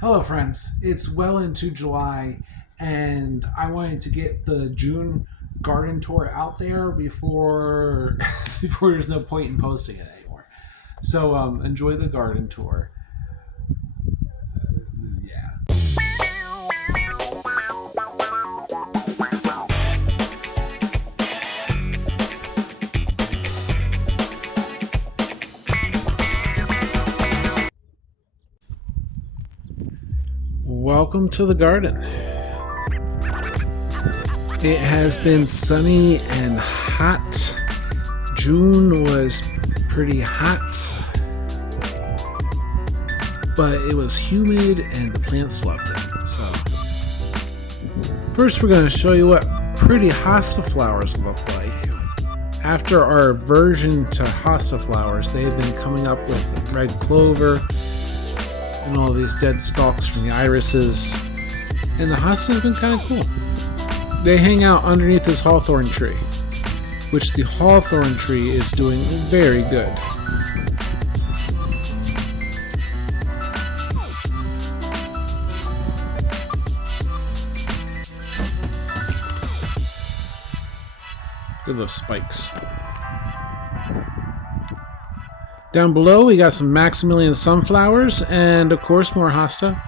Hello, friends. It's well into July, and I wanted to get the June garden tour out there before before there's no point in posting it anymore. So enjoy the garden tour. Yeah. Welcome to the garden. It has been sunny and hot. June was pretty hot, but it was humid and the plants loved it. So, first we're going to show you what pretty hosta flowers look like. After our aversion to hosta flowers, they have been coming up with red clover and all these dead stalks from the irises, and the hosta has been kind of cool. They hang out underneath this hawthorn tree, which the hawthorn tree is doing very good. Look at those spikes. Down below we got some Maximilian sunflowers and of course more hosta.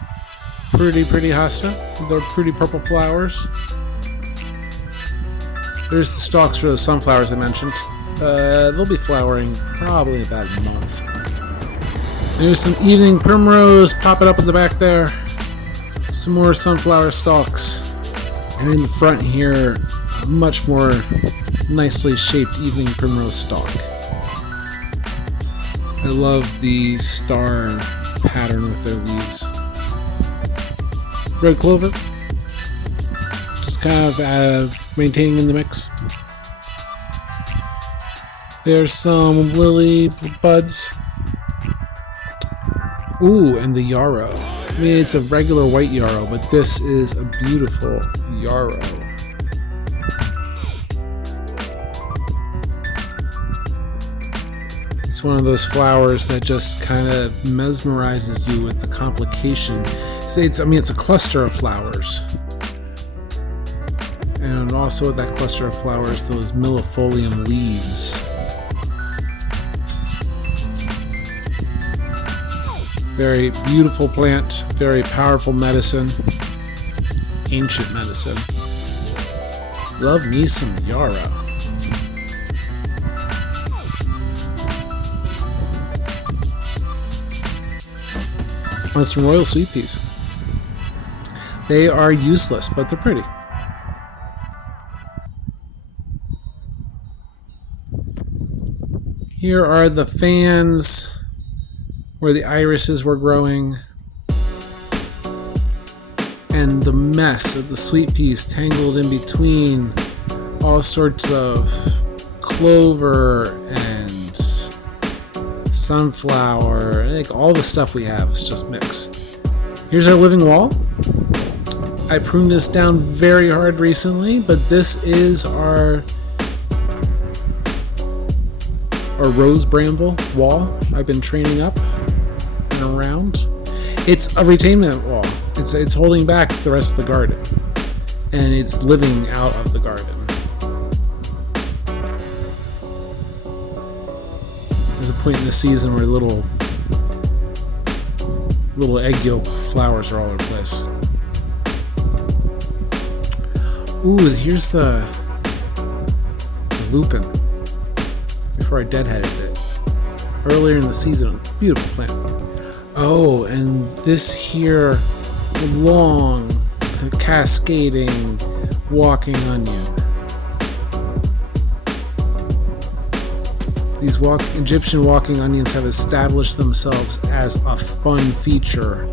Pretty hosta. They're pretty purple flowers. There's the stalks for those sunflowers I mentioned. They'll be flowering probably in about a month. There's some evening primrose popping up in the back there. Some more sunflower stalks. And in the front here, a much more nicely shaped evening primrose stalk. I love the star pattern with their leaves. Red clover. Just kind of maintaining in the mix. There's some lily buds. Ooh, and the yarrow. I mean, it's a regular white yarrow, but this is a beautiful yarrow. It's one of those flowers that just kind of mesmerizes you with the complication. It's a cluster of flowers. And also with that cluster of flowers, those millefolium leaves. Very beautiful plant, very powerful medicine, ancient medicine. Love me some yarrow. On some royal sweet peas. They are useless, but they're pretty. Here are the fans where the irises were growing, and the mess of the sweet peas tangled in between all sorts of clover and sunflower. I think all the stuff we have is just mixed. Here's our living wall. I pruned this down very hard recently, but this is our rose bramble wall I've been training up and around. It's a retainment wall. It's holding back the rest of the garden, and it's living out of the garden. There's a point in the season where little egg yolk flowers are all over the place. Ooh, here's the lupin. Before I deadheaded it earlier in the season. Beautiful plant. Oh, and this here long cascading walking onion. These Egyptian walking onions have established themselves as a fun feature,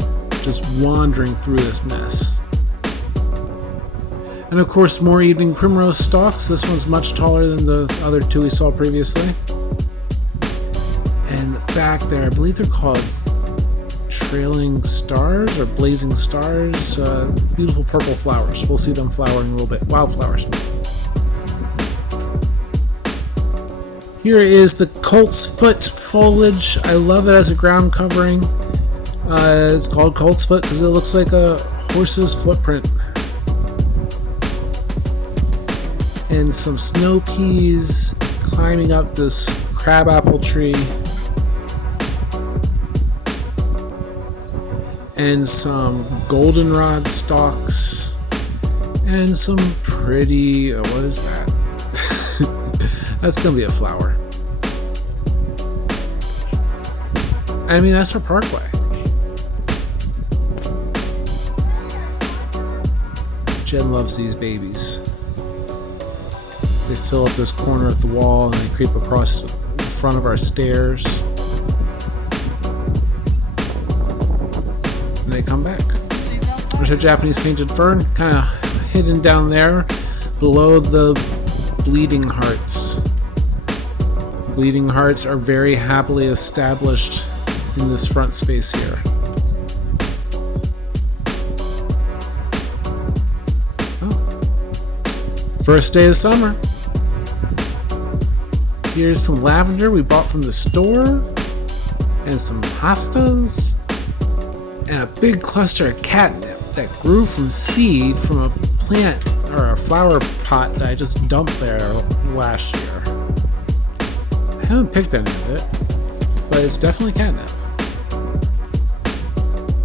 just wandering through this mess. And of course, more evening primrose stalks. This one's much taller than the other two we saw previously. And back there, I believe they're called trailing stars or blazing stars. Beautiful purple flowers. We'll see them flowering a little bit. Wildflowers. Here is the colt's foot foliage. I love it as a ground covering. It's called colt's foot because it looks like a horse's footprint. And some snow peas climbing up this crabapple tree. And some goldenrod stalks. And some pretty... what is that? That's gonna be a flower. I mean, that's our parkway. Jen loves these babies. They fill up this corner of the wall and they creep across the front of our stairs. And they come back. There's a Japanese painted fern, kind of hidden down there below the bleeding hearts. Bleeding hearts are very happily established in this front space here. Oh. First day of summer. Here's some lavender we bought from the store, and some pastas, and a big cluster of catnip that grew from seed from a plant or a flower pot that I just dumped there last year. I haven't picked any of it, but it's definitely catnip.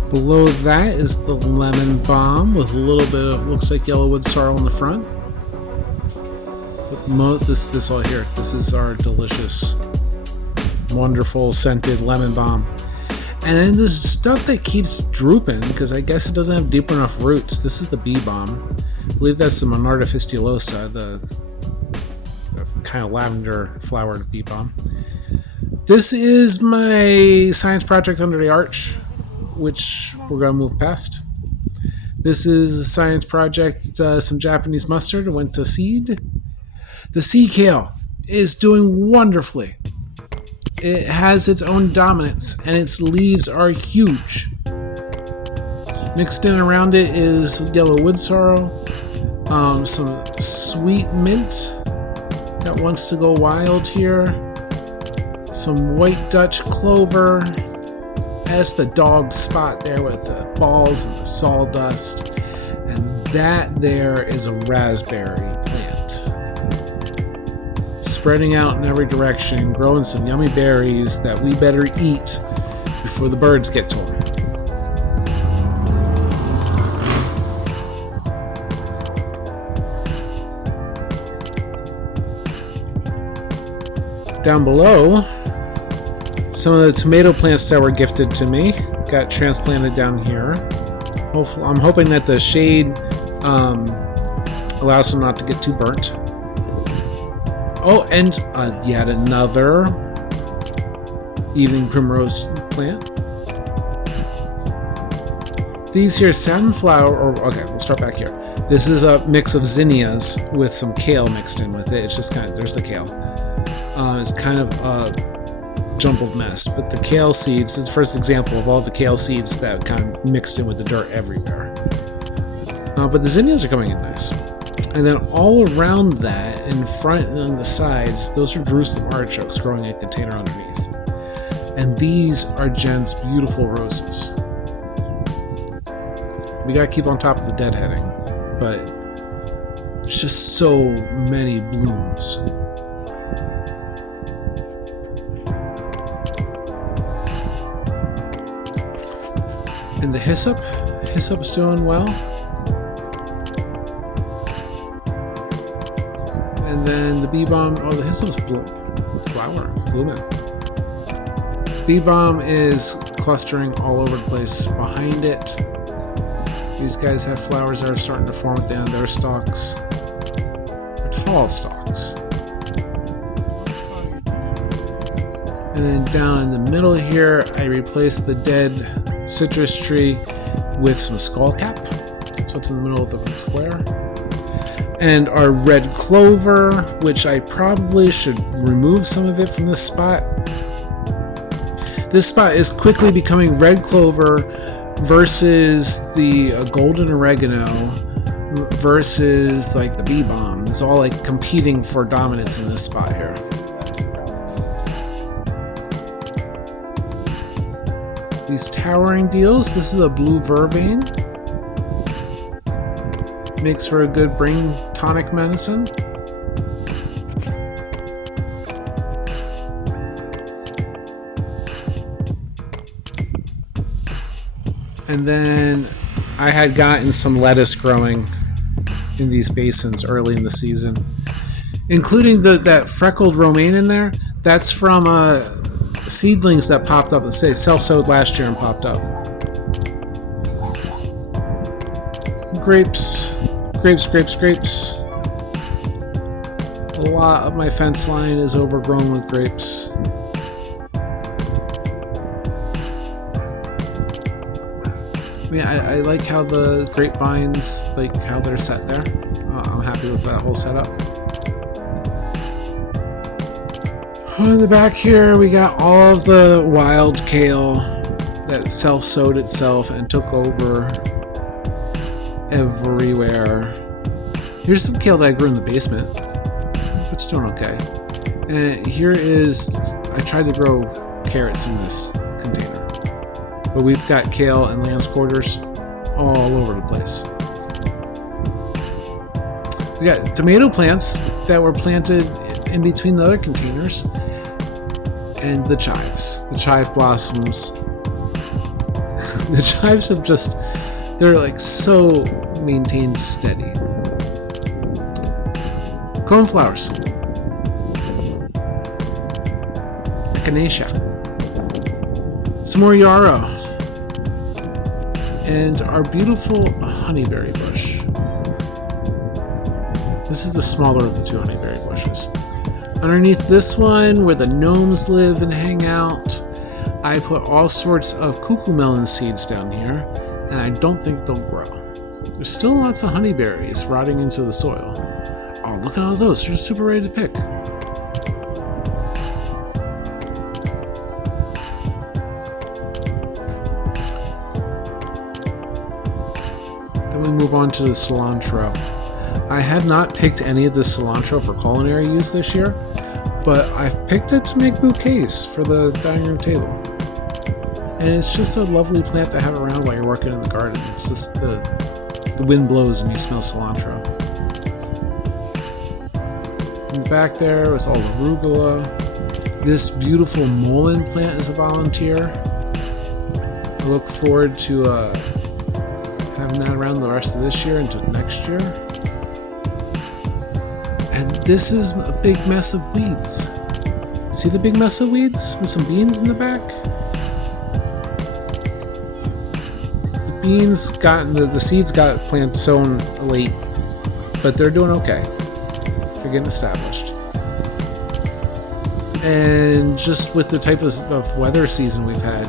Below that is the lemon balm with a little bit of, looks like yellowwood sorrel in the front. This all here, this is our delicious, wonderful scented lemon balm. And then this stuff that keeps drooping because I guess it doesn't have deep enough roots. This is the bee balm. I believe that's the Monarda fistulosa, the kind of lavender flowered bee balm. This is my science project under the arch, which we're going to move past. This is a science project, some Japanese mustard went to seed. The sea kale is doing wonderfully. It has its own dominance, and its leaves are huge. Mixed in around it is yellow wood sorrel, some sweet mint that wants to go wild here, some white Dutch clover. That's the dog spot there with the balls and the sawdust, and that there is a raspberry plant. Spreading out in every direction, growing some yummy berries that we better eat before the birds get to them. Down below, some of the tomato plants that were gifted to me got transplanted down here. I'm hoping that the shade allows them not to get too burnt. Oh, and yet another evening primrose plant. These here sunflower, okay, we'll start back here. This is a mix of zinnias with some kale mixed in with it. It's just kind of, there's the kale. It's kind of a jumbled mess, but the kale seeds is the first example of all the kale seeds that kind of mixed in with the dirt everywhere. But the zinnias are coming in nice. And then all around that, in front and on the sides, those are Jerusalem artichokes growing in a container underneath. And these are Jen's beautiful roses. We gotta keep on top of the deadheading, but it's just so many blooms. And the hyssop's doing well. And then the bee balm, oh, the hyssop's blooming. Bee balm is clustering all over the place behind it. These guys have flowers that are starting to form at the end of their stalks. They're tall stalks. And then down in the middle here, I replaced the dead citrus tree with some skullcap. That's what's in the middle of the square. And our red clover, which I probably should remove some of it from this spot. This spot is quickly becoming red clover versus the golden oregano versus like the bee balm. It's all like competing for dominance in this spot here. these towering deals. This is a blue vervain. Makes for a good brain tonic medicine. And then I had gotten some lettuce growing in these basins early in the season, including that freckled romaine in there. That's from seedlings that popped up. Let's say self-sowed last year and popped up. Grapes. A lot of my fence line is overgrown with grapes. I mean, I like how the grapevines, like how they're set there. I'm happy with that whole setup. In the back here, we got all of the wild kale that self-sowed itself and took over everywhere. Here's some kale that I grew in the basement. It's doing okay. And here is, I tried to grow carrots in this container. But we've got kale and lamb's quarters all over the place. We got tomato plants that were planted in between the other containers. And the chives. The chive blossoms. The chives have just, they're like so maintained steady. Cornflowers. Echinacea. Some more yarrow. And our beautiful honeyberry bush. This is the smaller of the two honeyberry bushes. Underneath this one, where the gnomes live and hang out, I put all sorts of cuckoo melon seeds down here, and I don't think they'll grow. There's still lots of honeyberries rotting into the soil. Oh, look at all those. They're super ready to pick. Then we move on to the cilantro. I have not picked any of the cilantro for culinary use this year, but I've picked it to make bouquets for the dining room table. And it's just a lovely plant to have around while you're working in the garden. It's just the wind blows and you smell cilantro. In the back there is all the arugula. This beautiful mullein plant is a volunteer. I look forward to having that around the rest of this year into next year. And this is a big mess of weeds. See the big mess of weeds with some beans in the back? The beans the seeds got planted sown late, but they're doing okay. They're getting established. And just with the type of weather season we've had,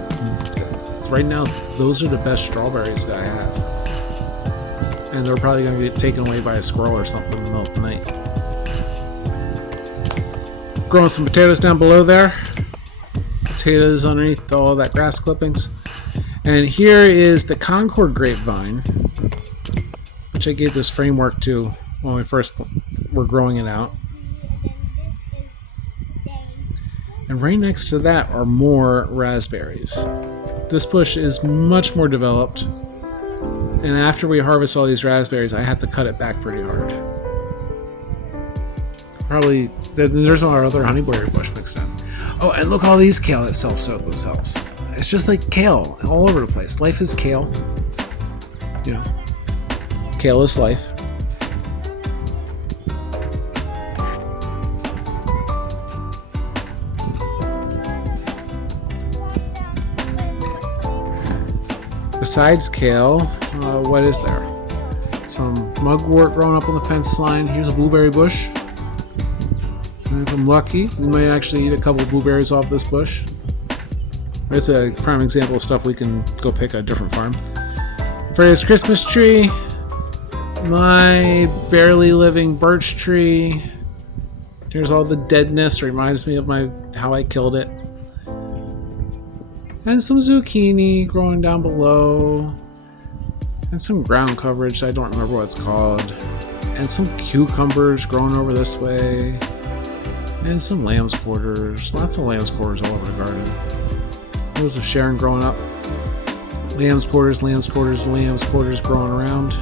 right now, those are the best strawberries that I have. And they're probably going to get taken away by a squirrel or something in the middle of the night. Growing some potatoes down below there. Potatoes underneath all that grass clippings. And here is the Concord grapevine, which I gave this framework to when we first were growing it out. And right next to that are more raspberries. This bush is much more developed. And after we harvest all these raspberries, I have to cut it back pretty hard. Probably, there's our other honeyberry bush mixed in. Oh, and look, all these kale that self-sowed themselves. It's just like kale all over the place. Life is kale. You know, kale is life. Besides kale, what is there? Some mugwort growing up on the fence line. Here's a blueberry bush. And if I'm lucky, we might actually eat a couple of blueberries off this bush. There's a prime example of stuff we can go pick at a different farm. Various Christmas tree. My barely living birch tree. Here's all the deadness. Reminds me of how I killed it. And some zucchini growing down below. And some ground coverage, I don't remember what it's called. And some cucumbers growing over this way. And some lamb's quarters. Lots of lamb's quarters all over the garden. Rose of Sharon growing up. Lamb's quarters, lamb's quarters, lamb's quarters growing around.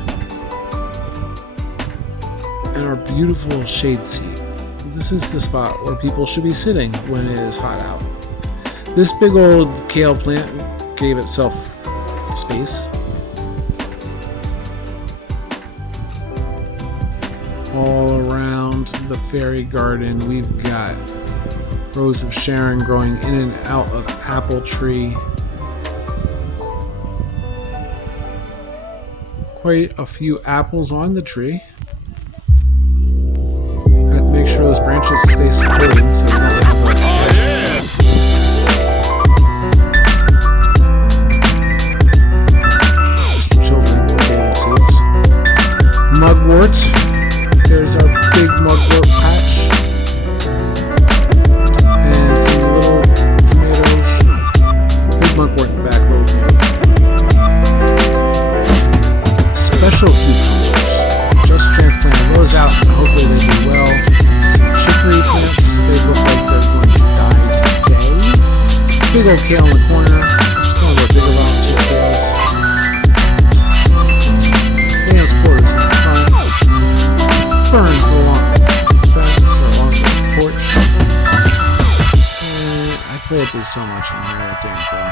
And our beautiful shade seat. This is the spot where people should be sitting when it is hot out. This big old kale plant gave itself space. All around the fairy garden, we've got rows of Sharon growing in and out of apple tree. Quite a few apples on the tree. I have to make sure those branches stay supported so they don't have children in bathing suits. Mugwort. There's our big mugwort patch. And some little tomatoes. Big mugwort in the back row. Special cucumbers. Just transplanted those out and hopefully they do well. Some chicory plants. They look like they're going to die today. Big old kale in the corner. It's one of our bigger volunteer kales. Lamb's quarters in the front. Ferns along the fence or along the porch. And I planted so much in here that didn't grow.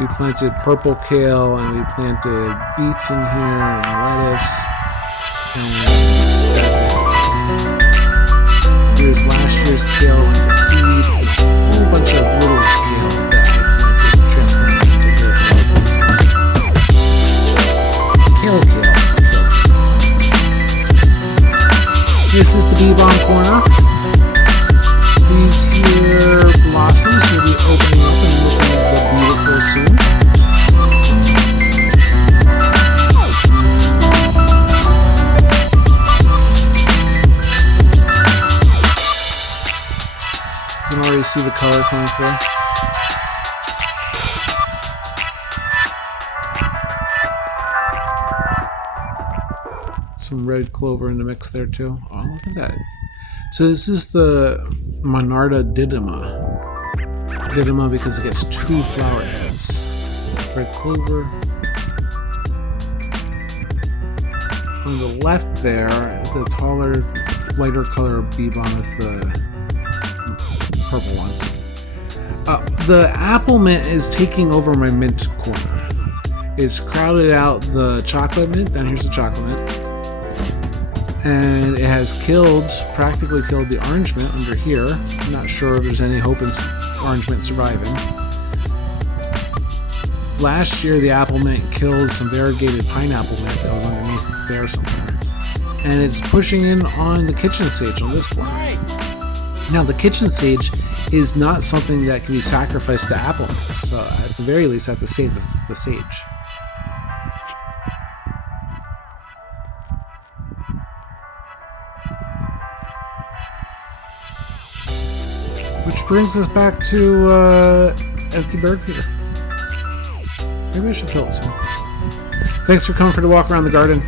We planted purple kale and we planted beets in here and lettuce and here's last year's kale went to seed and a whole bunch of little kale that I planted and transplanted into here from other places. Kale. This is the bee balm corner. These here blossoms will be opening up and looking beautiful soon. You can already see the color coming through. Some red clover in the mix there too. Oh, look at that. So this is the Monarda didyma. Didyma because it gets 2 flower heads. Red clover. On the left there, the taller, lighter color bee balm is the purple ones. The apple mint is taking over my mint corner. It's crowded out the chocolate mint. Then here's the chocolate mint. And it has practically killed the orange mint under here. I'm not sure if there's any hope in orange mint surviving. Last year, the apple mint killed some variegated pineapple mint that was underneath there somewhere. And it's pushing in on the kitchen sage on this corner. Now, the kitchen sage is not something that can be sacrificed to apple mint, so at the very least, I have to save the sage. Which brings us back to empty bird feeder. Maybe I should kill it soon. Thanks for coming for the walk around the garden.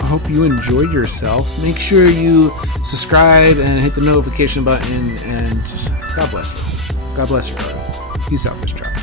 I hope you enjoyed yourself. Make sure you subscribe and hit the notification button, and God bless you. God bless your garden. Peace out, Mr. Trout.